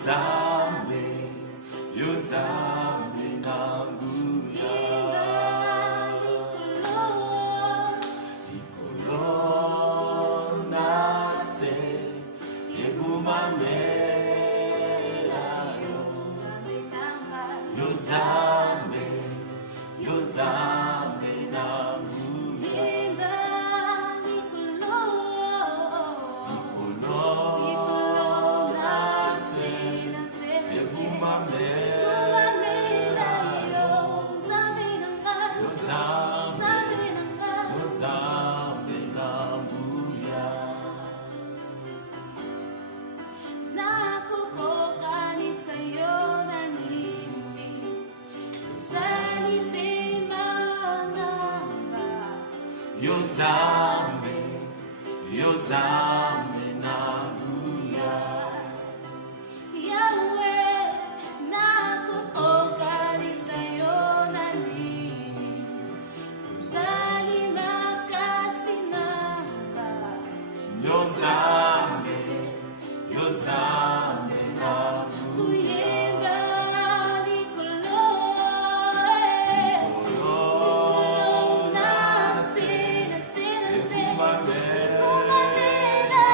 Yozambe, Yozambe Nambuya. Likolo nase, Egumamela yo. Yozambe, Yozambe Nambuya. Likolo nase, Egumamela yo. Yozambe, Yozambe Nambuya. Nakukokani sa'yo na nini, salite manamba. Yozambe, Yozambe Nambuya. Yahweh, nakukokani sa'yo na nini, salimakasinaamba. Yozambe, Yozambe Nambuya. Tuyemba likolo, Likolo nase, Egumamela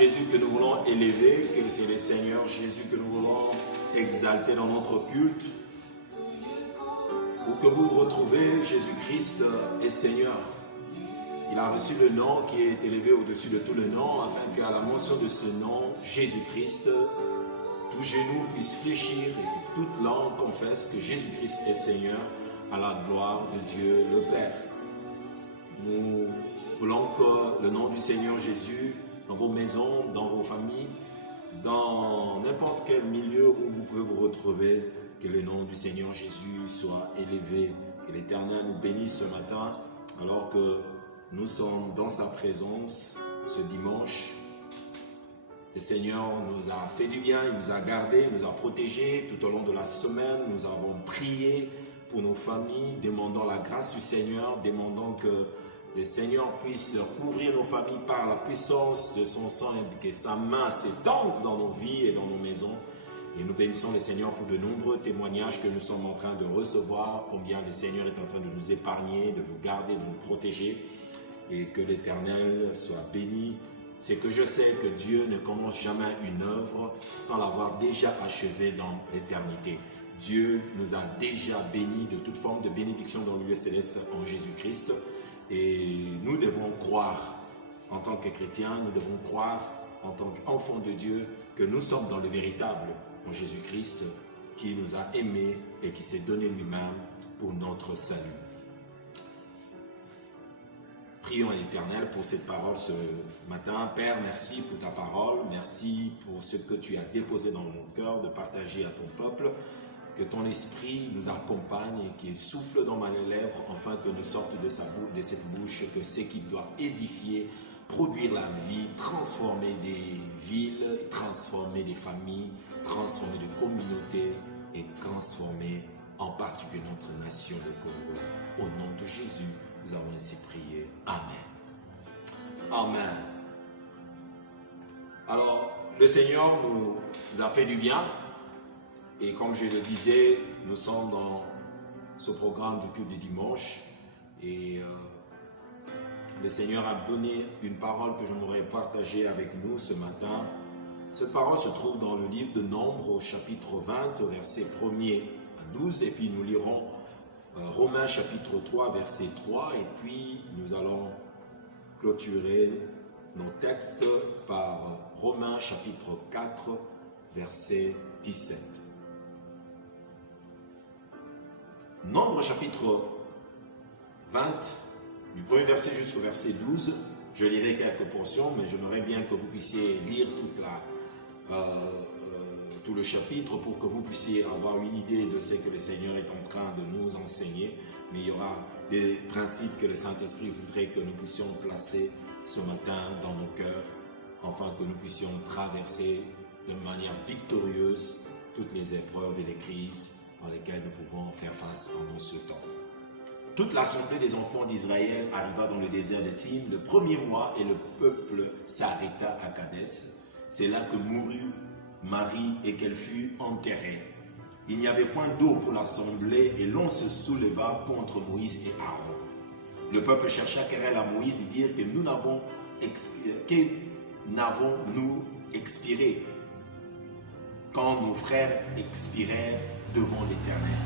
Jésus que nous voulons élever, que c'est le Seigneur Jésus que nous voulons exalter dans notre culte. Pour que vous retrouvez Jésus-Christ est Seigneur. Il a reçu le nom qui est élevé au-dessus de tout le nom, afin qu'à la mention de ce nom, Jésus-Christ, tout genou puisse fléchir et que toute langue confesse que Jésus-Christ est Seigneur, à la gloire de Dieu le Père. Nous voulons que le nom du Seigneur Jésus, dans vos maisons, dans vos familles, dans n'importe quel milieu où vous pouvez vous retrouver, que le nom du Seigneur Jésus soit élevé, que l'Éternel nous bénisse ce matin, alors que nous sommes dans sa présence ce dimanche. Le Seigneur nous a fait du bien, il nous a gardés, il nous a protégés tout au long de la semaine. Nous avons prié pour nos familles, demandant la grâce du Seigneur, demandant que le Seigneur puisse couvrir nos familles par la puissance de son sang et que sa main s'étende dans nos vies et dans nos maisons. Et nous bénissons le Seigneur pour de nombreux témoignages que nous sommes en train de recevoir, combien le Seigneur est en train de nous épargner, de nous garder, de nous protéger, et que l'Éternel soit béni. C'est que je sais que Dieu ne commence jamais une œuvre sans l'avoir déjà achevée dans l'éternité. Dieu nous a déjà bénis de toute forme de bénédiction dans le lieu céleste en Jésus-Christ. Et nous devons croire, en tant que chrétiens, nous devons croire en tant qu'enfants de Dieu, que nous sommes dans le véritable en Jésus-Christ, qui nous a aimés et qui s'est donné lui-même pour notre salut. Prions à l'Éternel pour cette parole ce matin. Père, merci pour ta parole, merci pour ce que tu as déposé dans mon cœur de partager à ton peuple. Que ton esprit nous accompagne et qu'il souffle dans mes lèvres afin que nous sorte de cette bouche que ce qui doit édifier, produire la vie, transformer des villes, transformer des familles, transformer des communautés et transformer en particulier notre nation, le Congo. Au nom de Jésus, nous avons ainsi prié. Amen. Amen. Alors, le Seigneur nous a fait du bien. Et comme je le disais, nous sommes dans ce programme du culte du dimanche. Et le Seigneur a donné une parole que j'aimerais partager avec nous ce matin. Cette parole se trouve dans le livre de Nombres au chapitre 20, versets 1er à 12. Et puis nous lirons Romains chapitre 3, verset 3. Et puis nous allons clôturer nos textes par Romains chapitre 4, verset 17. Nombre chapitre 20, du premier verset jusqu'au verset 12, je lirai quelques portions, mais j'aimerais bien que vous puissiez lire tout le chapitre pour que vous puissiez avoir une idée de ce que le Seigneur est en train de nous enseigner. Mais il y aura des principes que le Saint-Esprit voudrait que nous puissions placer ce matin dans nos cœurs, afin que nous puissions traverser de manière victorieuse toutes les épreuves et les crises dans lesquelles nous pouvons faire face en ce temps. Toute l'assemblée des enfants d'Israël arriva dans le désert de Tsim le premier mois et le peuple s'arrêta à Kadès. C'est là que mourut Marie et qu'elle fut enterrée. Il n'y avait point d'eau pour l'assemblée et l'on se souleva contre Moïse et Aaron. Le peuple chercha querelle à Moïse et dirent que n'avons-nous expiré quand nos frères expirèrent devant l'Éternel?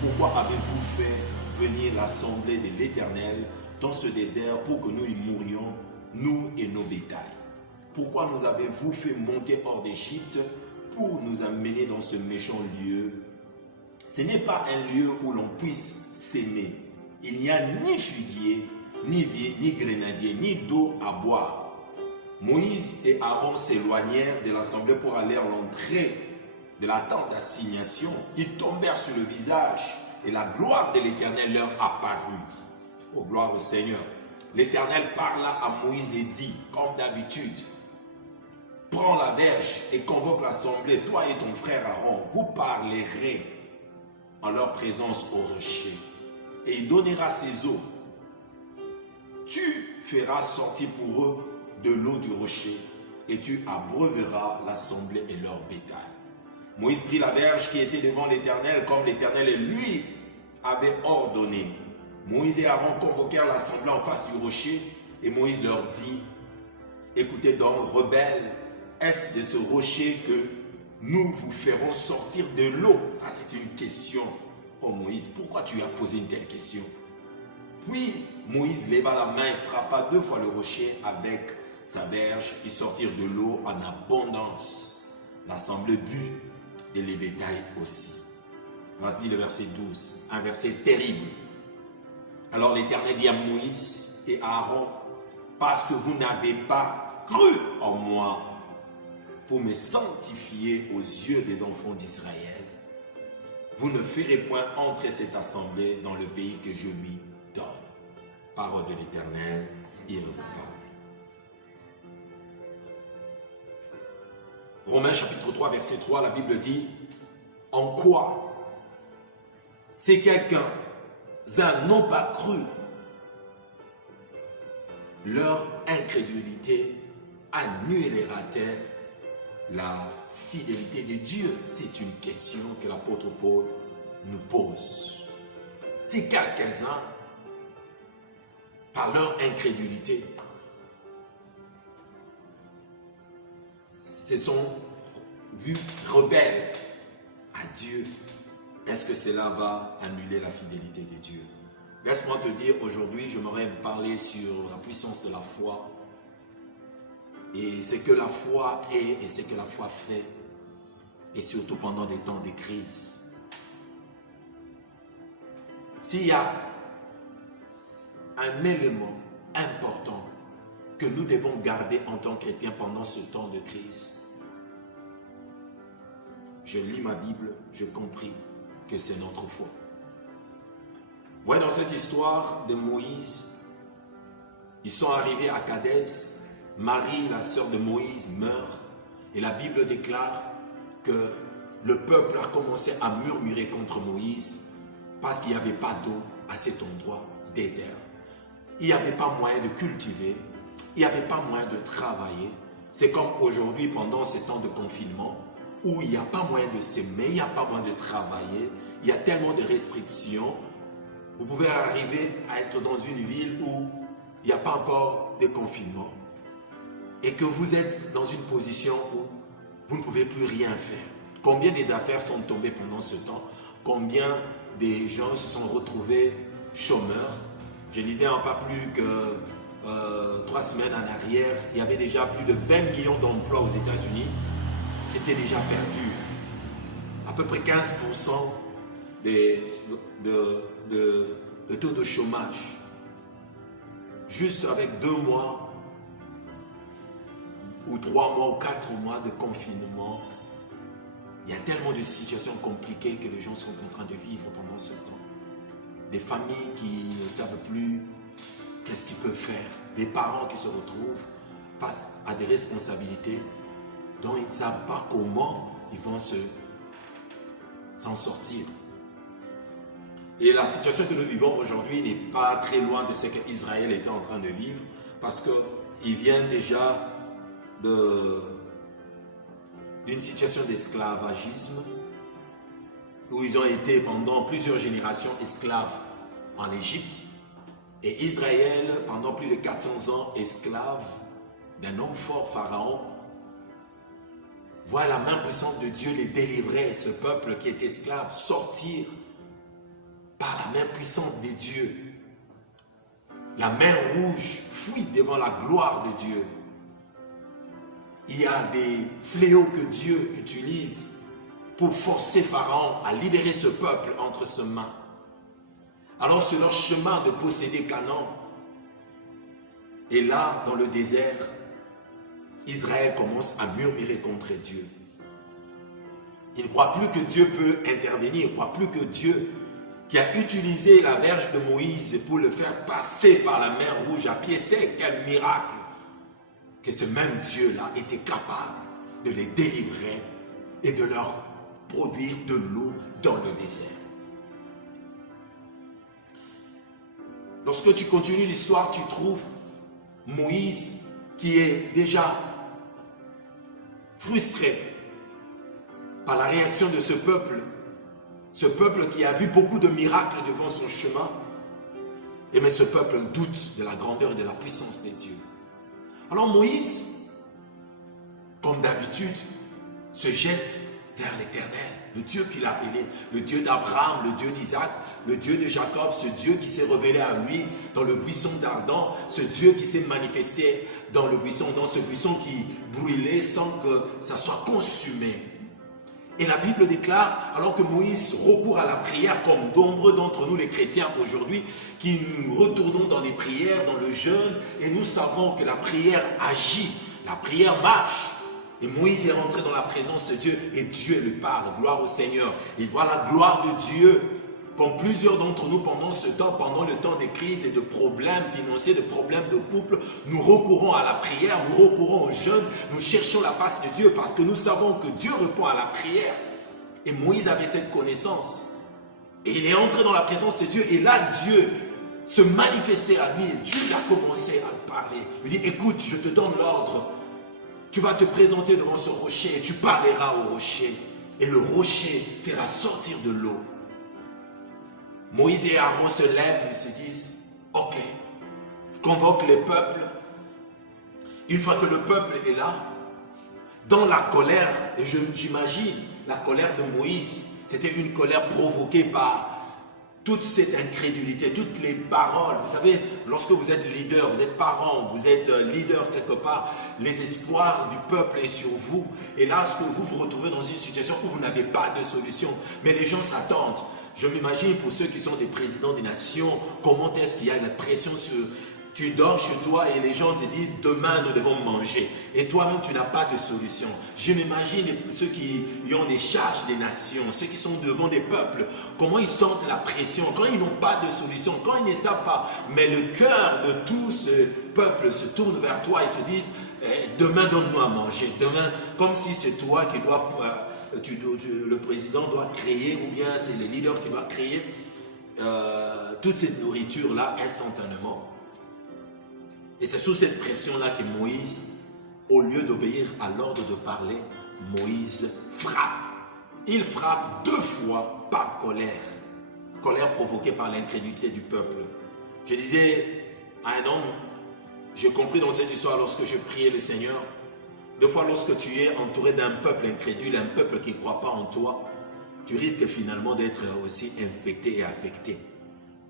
Pourquoi avez-vous fait venir l'assemblée de l'Éternel dans ce désert pour que nous y mourions, nous et nos bétails? Pourquoi nous avez-vous fait monter hors d'Égypte pour nous amener dans ce méchant lieu? Ce n'est pas un lieu où l'on puisse s'aimer. Il n'y a ni figuier, ni vigne, ni grenadier, ni d'eau à boire. Moïse et Aaron s'éloignèrent de l'assemblée pour aller à l'entrée de la tente d'assignation. Ils tombèrent sur le visage et la gloire de l'Éternel leur apparut. Oh, gloire au Seigneur. L'Éternel parla à Moïse et dit, comme d'habitude, prends la verge et convoque l'assemblée, toi et ton frère Aaron. Vous parlerez en leur présence au rocher et il donnera ses eaux. Tu feras sortir pour eux de l'eau du rocher et tu abreuveras l'assemblée et leur bétail. Moïse prit la verge qui était devant l'Éternel comme l'Éternel lui avait ordonné. Moïse et Aaron convoquèrent l'assemblée en face du rocher et Moïse leur dit, écoutez donc, rebelles, est-ce de ce rocher que nous vous ferons sortir de l'eau? Ça, c'est une question. Oh Moïse, pourquoi tu as posé une telle question? Puis Moïse leva la main et frappa 2 fois le rocher avec sa verge et sortirent de l'eau en abondance. L'assemblée but et les bétails aussi. Voici le verset 12, un verset terrible. Alors l'Éternel dit à Moïse et à Aaron, parce que vous n'avez pas cru en moi pour me sanctifier aux yeux des enfants d'Israël, vous ne ferez point entrer cette assemblée dans le pays que je lui donne. Parole de l'Éternel, il vous parle. Romains chapitre 3, verset 3, la Bible dit, en quoi c'est quelqu'un-un n'ont pas cru, leur incrédulité annulera-t-elle la fidélité de Dieu? C'est une question que l'apôtre Paul nous pose. Si quelques-uns, par leur incrédulité, se sont vus rebelles à Dieu, est-ce que cela va annuler la fidélité de Dieu? Laisse-moi te dire, aujourd'hui, je m'aurais parlé sur la puissance de la foi et ce que la foi est et ce que la foi fait, et surtout pendant des temps de crise. S'il y a un élément important que nous devons garder en tant que chrétiens pendant ce temps de crise, je lis ma Bible, je compris que c'est notre foi. Voyez, dans cette histoire de Moïse, ils sont arrivés à Kadès, Marie, la sœur de Moïse, meurt, et la Bible déclare que le peuple a commencé à murmurer contre Moïse parce qu'il n'y avait pas d'eau à cet endroit désert. Il n'y avait pas moyen de cultiver, il n'y avait pas moyen de travailler. C'est comme aujourd'hui, pendant ces temps de confinement, où il n'y a pas moyen de s'aimer, il n'y a pas moyen de travailler, il y a tellement de restrictions. Vous pouvez arriver à être dans une ville où il n'y a pas encore de confinement et que vous êtes dans une position où vous ne pouvez plus rien faire. Combien des affaires sont tombées pendant ce temps? Combien des gens se sont retrouvés chômeurs? Je lisais en pas plus que 3 semaines en arrière, il y avait déjà plus de 20 millions d'emplois aux États-Unis qui étaient déjà perdus. À peu près 15% de taux de chômage. Juste avec 2 mois ou 3 mois ou 4 mois de confinement, il y a tellement de situations compliquées que les gens sont en train de vivre pendant ce temps. Des familles qui ne savent plus qu'est-ce qu'ils peuvent faire. Des parents qui se retrouvent face à des responsabilités dont ils ne savent pas comment ils vont s'en sortir. Et la situation que nous vivons aujourd'hui n'est pas très loin de ce qu'Israël était en train de vivre, parce qu'il vient déjà d'une situation d'esclavagisme où ils ont été pendant plusieurs générations esclaves en Égypte, et Israël pendant plus de 400 ans esclave d'un homme fort, Pharaon. Voilà, la main puissante de Dieu les délivrer, ce peuple qui est esclave, sortir par la main puissante de Dieu. La mer rouge fuit devant la gloire de Dieu. Il y a des fléaux que Dieu utilise pour forcer Pharaon à libérer ce peuple entre ses mains. Alors sur leur chemin de posséder Canaan, et là dans le désert, Israël commence à murmurer contre Dieu. Il ne croit plus que Dieu peut intervenir, il ne croit plus que Dieu qui a utilisé la verge de Moïse pour le faire passer par la mer rouge à pied sec, quel miracle, que ce même Dieu-là était capable de les délivrer et de leur produire de l'eau dans le désert. Lorsque tu continues l'histoire, tu trouves Moïse qui est déjà frustré par la réaction de ce peuple qui a vu beaucoup de miracles devant son chemin. Et mais ce peuple doute de la grandeur et de la puissance de Dieu. Alors Moïse, comme d'habitude, se jette vers l'Éternel, le Dieu qu'il a appelé, le Dieu d'Abraham, le Dieu d'Isaac, le Dieu de Jacob, ce Dieu qui s'est révélé à lui dans le buisson d'Ardan, ce Dieu qui s'est manifesté dans le buisson, dans ce buisson qui brûlait sans que ça soit consumé. Et la Bible déclare, alors que Moïse recourt à la prière, comme nombreux d'entre nous les chrétiens aujourd'hui, qui nous retournons dans les prières, dans le jeûne, et nous savons que la prière agit, la prière marche. Et Moïse est rentré dans la présence de Dieu, et Dieu lui parle, gloire au Seigneur. Il voit la gloire de Dieu. Comme plusieurs d'entre nous, pendant ce temps, pendant le temps de crise et de problèmes financiers, de problèmes de couple, nous recourons à la prière, nous recourons au jeûne, nous cherchons la face de Dieu parce que nous savons que Dieu répond à la prière. Et Moïse avait cette connaissance. Et il est entré dans la présence de Dieu et là, Dieu se manifestait à lui et Dieu a commencé à parler. Il dit, écoute, je te donne l'ordre. Tu vas te présenter devant ce rocher et tu parleras au rocher. Et le rocher fera sortir de l'eau. Moïse et Aaron se lèvent et se disent, ok, convoque le peuple. Une fois que le peuple est là, dans la colère, et j'imagine la colère de Moïse, c'était une colère provoquée par toute cette incrédulité, toutes les paroles. Vous savez, lorsque vous êtes leader, vous êtes parent, vous êtes leader quelque part, les espoirs du peuple est sur vous. Et là, ce que vous vous retrouvez dans une situation où vous n'avez pas de solution, mais les gens s'attendent. Je m'imagine pour ceux qui sont des présidents des nations, comment est-ce qu'il y a la pression sur... Tu dors chez toi et les gens te disent demain nous devons manger. Et toi-même tu n'as pas de solution. Je m'imagine ceux qui ont les charges des nations, ceux qui sont devant des peuples, comment ils sentent la pression, quand ils n'ont pas de solution, quand ils ne savent pas. Mais le cœur de tout ce peuple se tourne vers toi et te dit demain donne-nous à manger. Demain, comme si c'est toi qui dois... le président doit créer, ou bien c'est le leader qui doit créer toute cette nourriture-là instantanément. Et c'est sous cette pression-là que Moïse, au lieu d'obéir à l'ordre de parler, Moïse frappe. Il frappe 2 fois par colère. Colère provoquée par l'incrédulité du peuple. Je disais à un homme, j'ai compris dans cette histoire lorsque je priais le Seigneur, 2 fois lorsque tu es entouré d'un peuple incrédule, un peuple qui ne croit pas en toi, tu risques finalement d'être aussi infecté et affecté.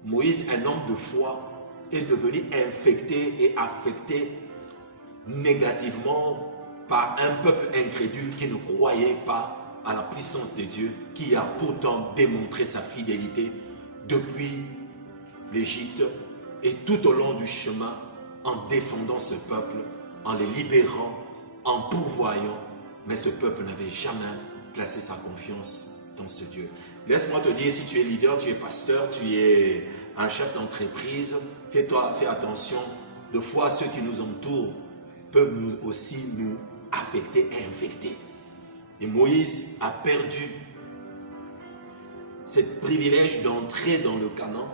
Moïse, un homme de foi, est devenu infecté et affecté négativement par un peuple incrédule qui ne croyait pas à la puissance de Dieu, qui a pourtant démontré sa fidélité depuis l'Égypte et tout au long du chemin en défendant ce peuple, en les libérant, en pourvoyant, mais ce peuple n'avait jamais placé sa confiance dans ce Dieu. Laisse-moi te dire, si tu es leader, tu es pasteur, tu es un chef d'entreprise, fais attention. De fois, ceux qui nous entourent peuvent aussi nous affecter et infecter. Et Moïse a perdu ce privilège d'entrer dans le Canaan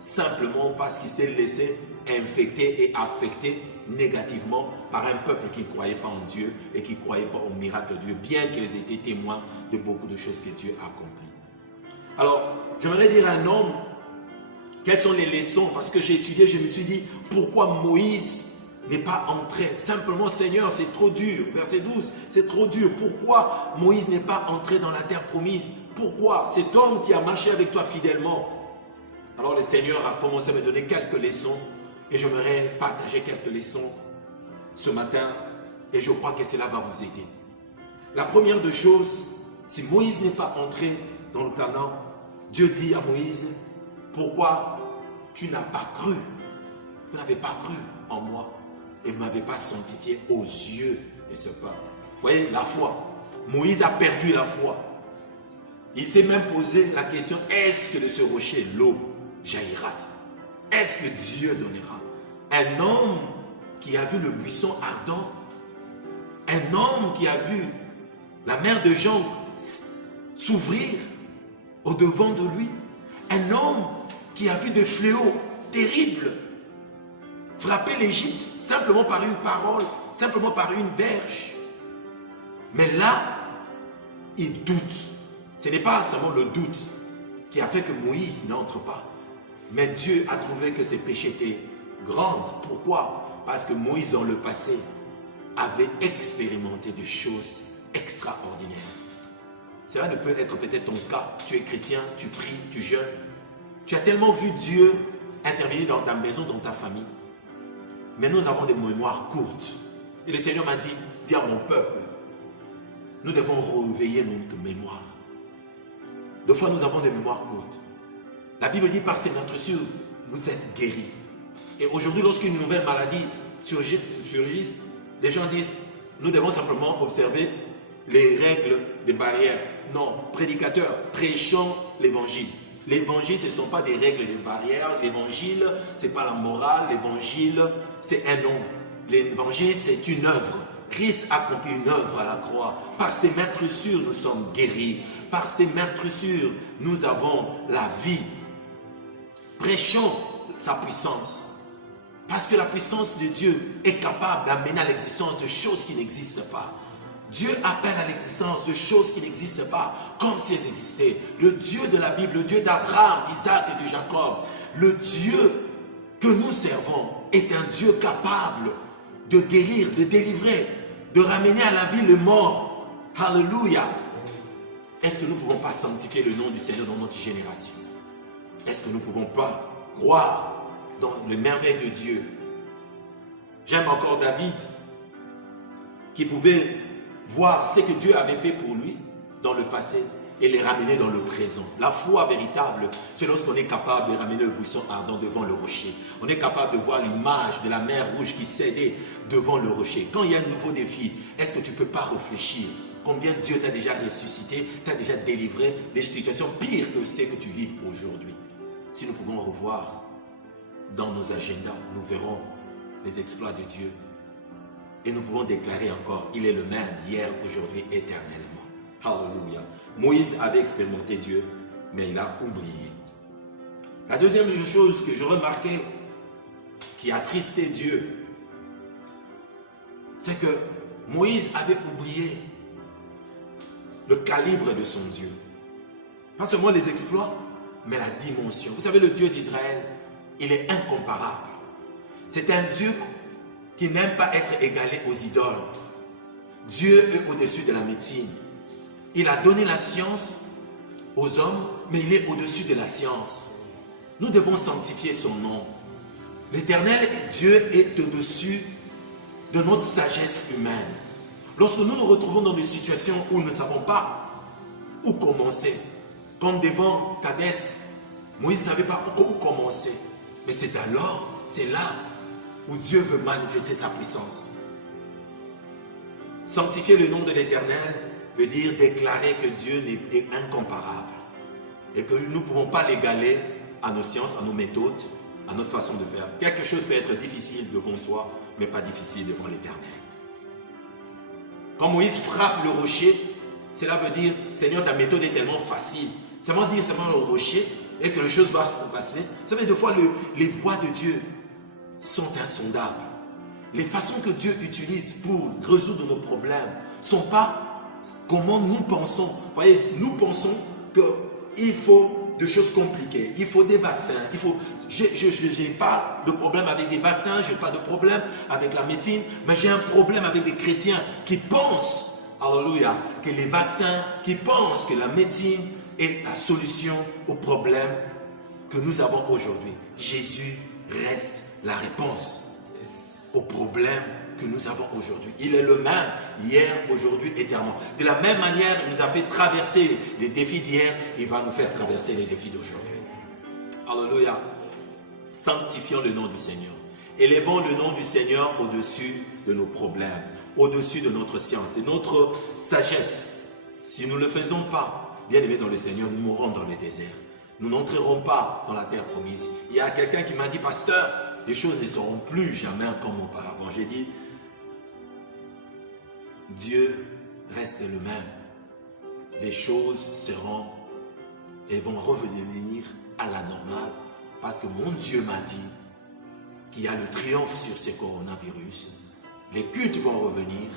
simplement parce qu'il s'est laissé infecter et affecter négativement par un peuple qui ne croyait pas en Dieu et qui ne croyait pas au miracle de Dieu, bien qu'ils aient été témoins de beaucoup de choses que Dieu a accomplies. Alors, j'aimerais dire à un homme, quelles sont les leçons? Parce que j'ai étudié, je me suis dit, pourquoi Moïse n'est pas entré? Simplement, Seigneur, c'est trop dur. Verset 12, c'est trop dur. Pourquoi Moïse n'est pas entré dans la terre promise? Pourquoi cet homme qui a marché avec toi fidèlement? Alors le Seigneur a commencé à me donner quelques leçons et j'aimerais partager quelques leçons ce matin et je crois que cela va vous aider. La première des choses, si Moïse n'est pas entré dans le Canaan, Dieu dit à Moïse, pourquoi tu n'as pas cru? Vous n'avez pas cru en moi et vous ne m'avez pas sanctifié aux yeux de ce peuple. Vous voyez, la foi. Moïse a perdu la foi. Il s'est même posé la question, est-ce que de ce rocher, l'eau jaillira? Est-ce que Dieu donnera? Un homme qui a vu le buisson ardent, un homme qui a vu la mer de Jonc s'ouvrir au devant de lui, un homme qui a vu des fléaux terribles frapper l'Égypte simplement par une parole, simplement par une verge. Mais là, il doute. Ce n'est pas seulement le doute qui a fait que Moïse n'entre pas. Mais Dieu a trouvé que ses péchés étaient grands. Pourquoi? Parce que Moïse, dans le passé, avait expérimenté des choses extraordinaires. Cela ne peut être peut-être ton cas. Tu es chrétien, tu pries, tu jeûnes. Tu as tellement vu Dieu intervenir dans ta maison, dans ta famille. Mais nous avons des mémoires courtes. Et le Seigneur m'a dit, dis à mon peuple, nous devons réveiller notre mémoire. Deux fois, nous avons des mémoires courtes. La Bible dit, par ses meurtrissures, vous êtes guéris. Et aujourd'hui, lorsqu'une nouvelle maladie surgit, les gens disent, nous devons simplement observer les règles des barrières. Non, prédicateurs, prêchons l'évangile. L'évangile, ce ne sont pas des règles de barrières. L'évangile, ce n'est pas la morale. L'évangile, c'est un nom. L'évangile, c'est une œuvre. Christ a accompli une œuvre à la croix. Par ses meurtrissures, nous sommes guéris. Par ses meurtrissures, nous avons la vie. Prêchons sa puissance. Parce que la puissance de Dieu est capable d'amener à l'existence de choses qui n'existent pas. Dieu appelle à l'existence de choses qui n'existent pas, comme si elles existaient. Le Dieu de la Bible, le Dieu d'Abraham, d'Isaac et de Jacob, le Dieu que nous servons est un Dieu capable de guérir, de délivrer, de ramener à la vie le mort. Alléluia. Est-ce que nous ne pouvons pas sanctifier le nom du Seigneur dans notre génération? Est-ce que nous ne pouvons pas croire dans les merveilles de Dieu? J'aime encore David, qui pouvait voir ce que Dieu avait fait pour lui dans le passé et les ramener dans le présent. La foi véritable, c'est lorsqu'on est capable de ramener le buisson ardent devant le rocher. On est capable de voir l'image de la mer rouge qui cédait devant le rocher. Quand il y a un nouveau défi, est-ce que tu ne peux pas réfléchir combien Dieu t'a déjà ressuscité, t'a déjà délivré des situations pires que ce que tu vis aujourd'hui? Si nous pouvons revoir dans nos agendas, nous verrons les exploits de Dieu. Et nous pouvons déclarer encore, il est le même, hier, aujourd'hui, éternellement. Alléluia. Moïse avait expérimenté Dieu, mais il a oublié. La deuxième chose que je remarquais, qui a attristé Dieu, c'est que Moïse avait oublié le calibre de son Dieu. Pas seulement les exploits, mais la dimension. Vous savez, le Dieu d'Israël, il est incomparable. C'est un Dieu qui n'aime pas être égalé aux idoles. Dieu est au-dessus de la médecine. Il a donné la science aux hommes, mais il est au-dessus de la science. Nous devons sanctifier son nom. L'Éternel, Dieu, est au-dessus de notre sagesse humaine. Lorsque nous nous retrouvons dans des situations où nous ne savons pas où commencer, comme devant Kadès, Moïse ne savait pas où commencer. Mais c'est alors, c'est là où Dieu veut manifester sa puissance. Sanctifier le nom de l'Éternel veut dire déclarer que Dieu est incomparable et que nous ne pouvons pas l'égaler à nos sciences, à nos méthodes, à notre façon de faire. Quelque chose peut être difficile devant toi, mais pas difficile devant l'Éternel. Quand Moïse frappe le rocher, cela veut dire, Seigneur, ta méthode est tellement facile. Seulement dire seulement le rocher et que les choses vont se passer. Vous savez, des fois, les voies de Dieu sont insondables. Les façons que Dieu utilise pour résoudre nos problèmes ne sont pas comment nous pensons. Vous voyez, nous pensons qu'il faut des choses compliquées, il faut des vaccins, il faut... Je n'ai pas de problème avec des vaccins, je n'ai pas de problème avec la médecine, mais j'ai un problème avec des chrétiens qui pensent, alléluia, que les vaccins, qui pensent que la médecine est la solution aux problèmes que nous avons aujourd'hui. Jésus reste la réponse aux problèmes que nous avons aujourd'hui. Il est le même hier, aujourd'hui, éternellement. De la même manière, il nous a fait traverser les défis d'hier, il va nous faire traverser les défis d'aujourd'hui. Alléluia. Sanctifions le nom du Seigneur. Élevons le nom du Seigneur au-dessus de nos problèmes, au-dessus de notre science, de notre sagesse. Si nous ne le faisons pas, bien aimés dans le Seigneur, nous mourrons dans le désert. Nous n'entrerons pas dans la terre promise. Il y a quelqu'un qui m'a dit, pasteur, les choses ne seront plus jamais comme auparavant. J'ai dit, Dieu reste le même. Les choses seront et vont revenir à la normale. Parce que mon Dieu m'a dit qu'il y a le triomphe sur ce coronavirus. Les cultes vont revenir.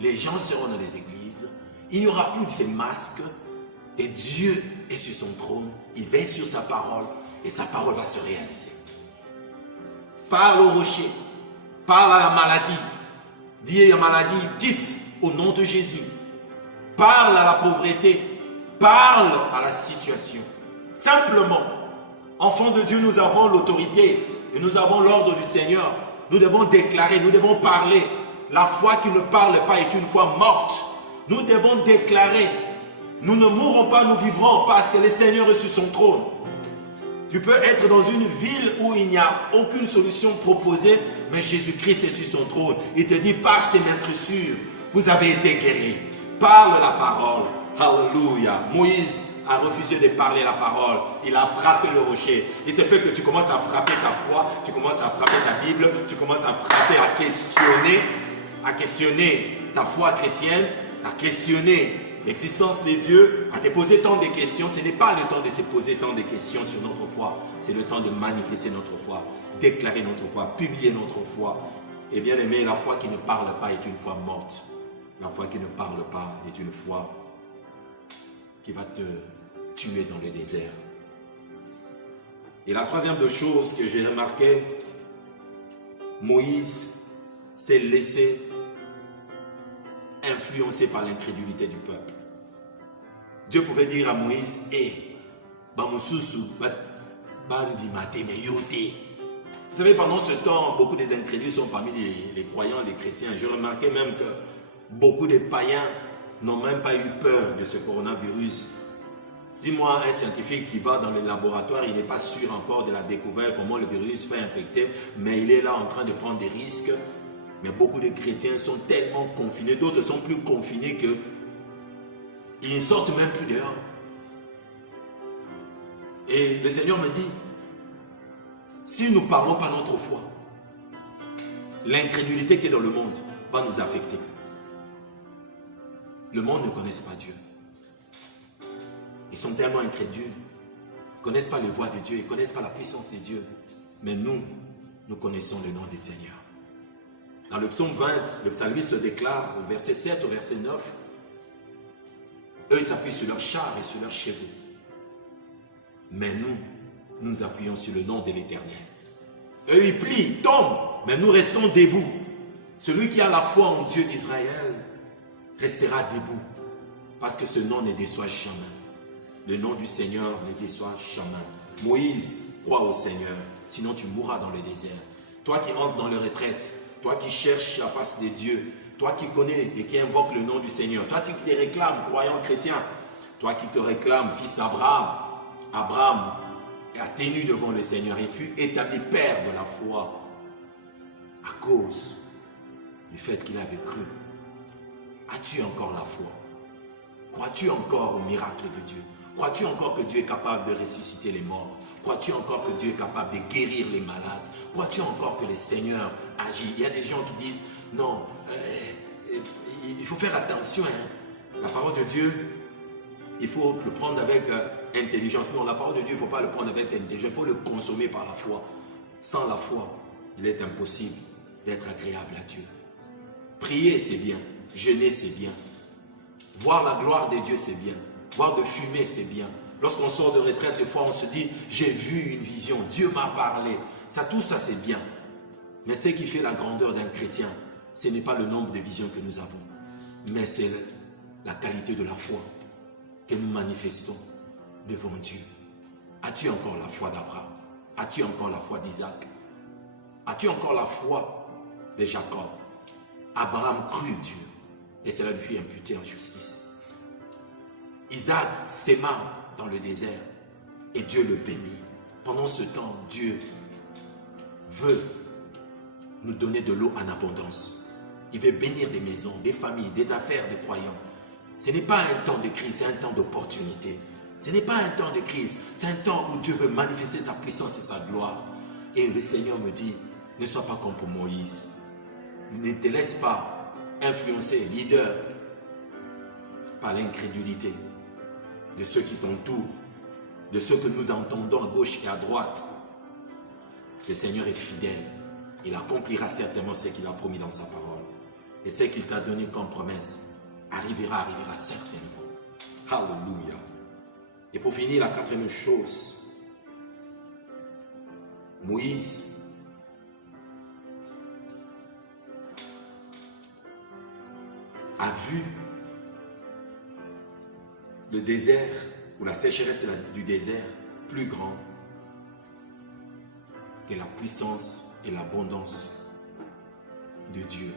Les gens seront dans les églises. Il n'y aura plus de ces masques. Et Dieu est sur son trône. Il veille sur sa parole. Et sa parole va se réaliser. Parle au rocher. Parle à la maladie. Dis à la maladie, quitte au nom de Jésus. Parle à la pauvreté. Parle à la situation. Simplement, enfants de Dieu, nous avons l'autorité et nous avons l'ordre du Seigneur. Nous devons déclarer, nous devons parler. La foi qui ne parle pas est une foi morte. Nous devons déclarer. Nous ne mourrons pas, nous vivrons parce que le Seigneur est sur son trône. Tu peux être dans une ville où il n'y a aucune solution proposée, mais Jésus-Christ est sur son trône. Il te dit, par ses meurtrissures, vous avez été guéris. Parle la parole. Alléluia. Moïse a refusé de parler la parole. Il a frappé le rocher. Il se peut que tu commences à frapper ta foi, tu commences à frapper ta Bible, tu commences à frapper, à questionner ta foi chrétienne, à questionner l'existence de Dieu, à te poser tant de questions. Ce n'est pas le temps de se poser tant de questions sur notre foi. C'est le temps de manifester notre foi, déclarer notre foi, publier notre foi. Et bien aimé, la foi qui ne parle pas est une foi morte. La foi qui ne parle pas est une foi qui va te tuer dans le désert. Et la troisième des choses que j'ai remarqué, Moïse s'est laissé influencé par l'incrédulité du peuple. Dieu pouvait dire à Moïse, vous savez, pendant ce temps, beaucoup des incrédules sont parmi les croyants, les chrétiens. J'ai remarqué même que beaucoup de païens n'ont même pas eu peur de ce coronavirus. Dis-moi, un scientifique qui va dans le laboratoire, il n'est pas sûr encore de la découverte, comment le virus peut infecter, mais il est là en train de prendre des risques. Mais beaucoup de chrétiens sont tellement confinés, d'autres sont plus confinés que ils ne sortent même plus dehors. Et le Seigneur me dit, si nous ne parlons pas notre foi, l'incrédulité qui est dans le monde va nous affecter. Le monde ne connaît pas Dieu. Ils sont tellement incrédules, ils ne connaissent pas les voies de Dieu, ils ne connaissent pas la puissance de Dieu. Mais nous connaissons le nom du Seigneur. Dans le psaume 20, le psalmiste se déclare au verset 7, au verset 9, eux ils s'appuient sur leurs chars et sur leurs chevaux. Mais nous appuyons sur le nom de l'Éternel. Eux ils plient, ils tombent, mais nous restons debout. Celui qui a la foi en Dieu d'Israël restera debout, parce que ce nom ne déçoit jamais. Le nom du Seigneur ne déçoit jamais. Moïse, crois au Seigneur, sinon tu mourras dans le désert. Toi qui entres dans les retraites, toi qui cherches la face de Dieu, toi qui connais et qui invoques le nom du Seigneur, toi qui te réclames, croyant chrétien, toi qui te réclames, fils d'Abraham, Abraham a tenu devant le Seigneur et fut établi père de la foi à cause du fait qu'il avait cru. As-tu encore la foi? Crois-tu encore au miracle de Dieu? Crois-tu encore que Dieu est capable de ressusciter les morts? Crois-tu encore que Dieu est capable de guérir les malades? Crois-tu encore que le Seigneur agit? Il y a des gens qui disent, non, il faut faire attention. La parole de Dieu, il faut le prendre avec intelligence. Non, la parole de Dieu, il ne faut pas le prendre avec intelligence. Il faut le consommer par la foi. Sans la foi, il est impossible d'être agréable à Dieu. Prier, c'est bien. Jeûner, c'est bien. Voir la gloire de Dieu, c'est bien. Voir de fumer, c'est bien. Lorsqu'on sort de retraite, des fois, on se dit, j'ai vu une vision, Dieu m'a parlé. Tout ça, c'est bien. Mais ce qui fait la grandeur d'un chrétien, ce n'est pas le nombre de visions que nous avons, mais c'est la qualité de la foi que nous manifestons devant Dieu. As-tu encore la foi d'Abraham? As-tu encore la foi d'Isaac? As-tu encore la foi de Jacob? Abraham crut Dieu et cela lui fut imputé en justice. Isaac s'aima dans le désert et Dieu le bénit. Pendant ce temps, Dieu veut nous donner de l'eau en abondance. Il veut bénir des maisons, des familles, des affaires des croyants. Ce n'est pas un temps de crise, c'est un temps d'opportunité. Ce n'est pas un temps de crise, c'est un temps où Dieu veut manifester sa puissance et sa gloire. Et le Seigneur me dit, ne sois pas comme pour Moïse. Ne te laisse pas influencer, leader, par l'incrédulité de ceux qui t'entourent, de ceux que nous entendons à gauche et à droite. Le Seigneur est fidèle. Il accomplira certainement ce qu'il a promis dans sa parole. Et ce qu'il t'a donné comme promesse arrivera certainement. Alléluia. Et pour finir, la quatrième chose, Moïse a vu le désert ou la sécheresse du désert plus grand que la puissance et l'abondance de Dieu.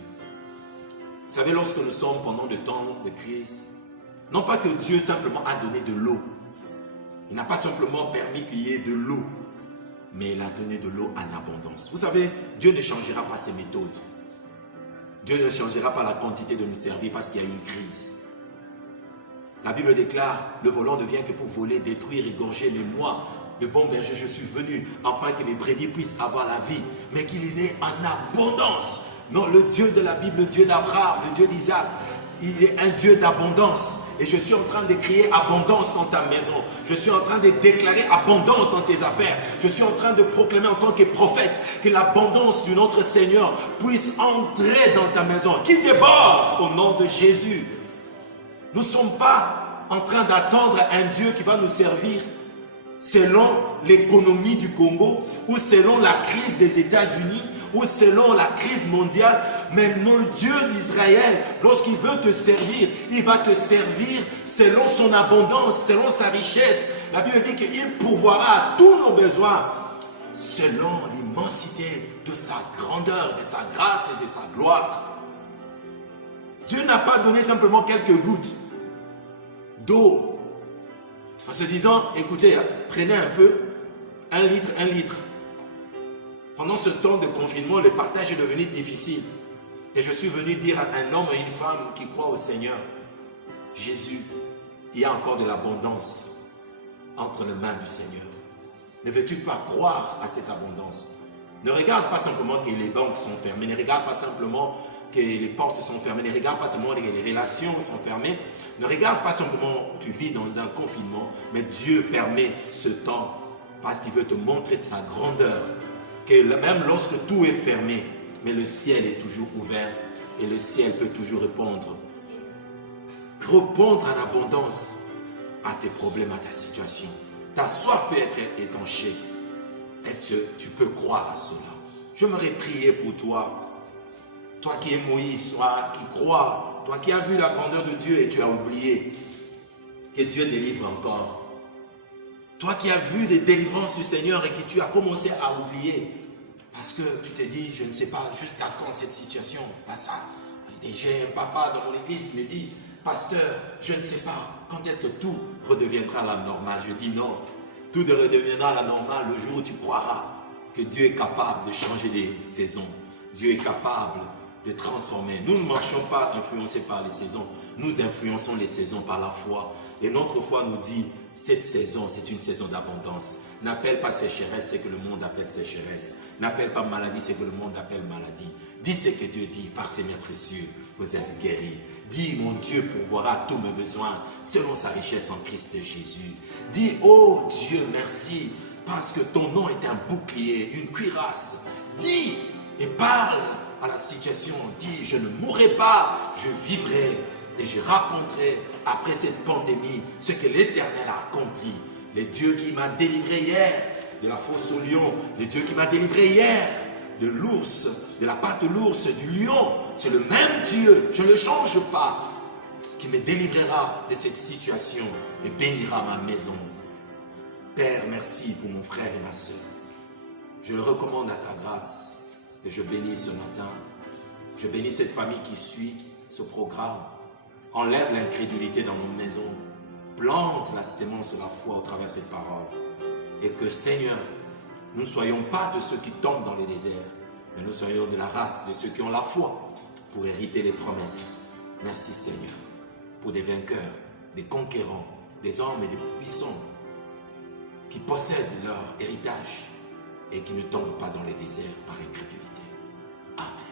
Vous savez, lorsque nous sommes pendant le temps de crise, non pas que Dieu simplement a donné de l'eau, il n'a pas simplement permis qu'il y ait de l'eau, mais il a donné de l'eau en abondance. Vous savez, Dieu ne changera pas ses méthodes. Dieu ne changera pas la quantité de nous servir parce qu'il y a une crise. La Bible déclare, le volant ne vient que pour voler, détruire, égorger, mais moi, le bon berger, je suis venu afin que les brebis puissent avoir la vie, mais qu'ils aient en abondance. Non, le Dieu de la Bible, le Dieu d'Abraham, le Dieu d'Isaac, il est un Dieu d'abondance. Et je suis en train de créer abondance dans ta maison. Je suis en train de déclarer abondance dans tes affaires. Je suis en train de proclamer en tant que prophète que l'abondance de notre Seigneur puisse entrer dans ta maison, qui déborde au nom de Jésus. Nous ne sommes pas en train d'attendre un Dieu qui va nous servir selon l'économie du Congo ou selon la crise des États-Unis ou selon la crise mondiale. Mais notre Dieu d'Israël, lorsqu'il veut te servir, il va te servir selon son abondance, selon sa richesse. La Bible dit qu'il pourvoira à tous nos besoins selon l'immensité de sa grandeur, de sa grâce et de sa gloire. Dieu n'a pas donné simplement quelques gouttes d'eau en se disant, écoutez, prenez un peu, 1 litre. Pendant ce temps de confinement, le partage est devenu difficile. Et je suis venu dire à un homme et une femme qui croient au Seigneur, Jésus, il y a encore de l'abondance entre les mains du Seigneur. Ne veux-tu pas croire à cette abondance? Ne regarde pas simplement que les banques sont fermées, ne regarde pas simplement que les portes sont fermées, ne regarde pas simplement que les relations sont fermées, ne regarde pas simplement que tu vis dans un confinement, mais Dieu permet ce temps parce qu'il veut te montrer sa grandeur, que même lorsque tout est fermé, mais le ciel est toujours ouvert et le ciel peut toujours répondre en abondance à tes problèmes, à ta situation. Ta soif peut être étanchée et tu peux croire à cela. J'aimerais prier pour toi, toi qui es Moïse, toi qui crois, toi qui as vu la grandeur de Dieu et tu as oublié que Dieu délivre encore. Toi qui as vu des délivrances du Seigneur et que tu as commencé à oublier. Parce que tu te dis, je ne sais pas jusqu'à quand cette situation va ça. J'ai un papa dans mon église qui me dit, pasteur, je ne sais pas quand est-ce que tout redeviendra à la normale. Je dis non, tout redeviendra à la normale le jour où tu croiras que Dieu est capable de changer des saisons. Dieu est capable de transformer. Nous ne marchons pas influencés par les saisons. Nous influençons les saisons par la foi. Et notre foi nous dit, cette saison, c'est une saison d'abondance. N'appelle pas sécheresse, c'est que le monde appelle sécheresse. N'appelle pas maladie, c'est que le monde appelle maladie. Dis ce que Dieu dit, par ses précieux, vous êtes guéris. Dis, mon Dieu pourvoira tous mes besoins selon sa richesse en Christ Jésus. Dis, oh Dieu, merci, parce que ton nom est un bouclier, une cuirasse. Dis et parle à la situation. Dis, je ne mourrai pas, je vivrai. Et je raconterai après cette pandémie ce que l'Éternel a accompli. Le Dieu qui m'a délivré hier de la fosse au lion, le Dieu qui m'a délivré hier de l'ours, de la patte de l'ours, du lion, c'est le même Dieu, je ne le change pas, qui me délivrera de cette situation et bénira ma maison. Père, merci pour mon frère et ma soeur. Je le recommande à ta grâce et je bénis ce matin. Je bénis cette famille qui suit ce programme. Enlève l'incrédulité dans nos maisons. Plante la sémence de la foi au travers de cette parole. Et que, Seigneur, nous ne soyons pas de ceux qui tombent dans les déserts, mais nous soyons de la race de ceux qui ont la foi pour hériter les promesses. Merci, Seigneur, pour des vainqueurs, des conquérants, des hommes et des puissants qui possèdent leur héritage et qui ne tombent pas dans les déserts par incrédulité. Amen.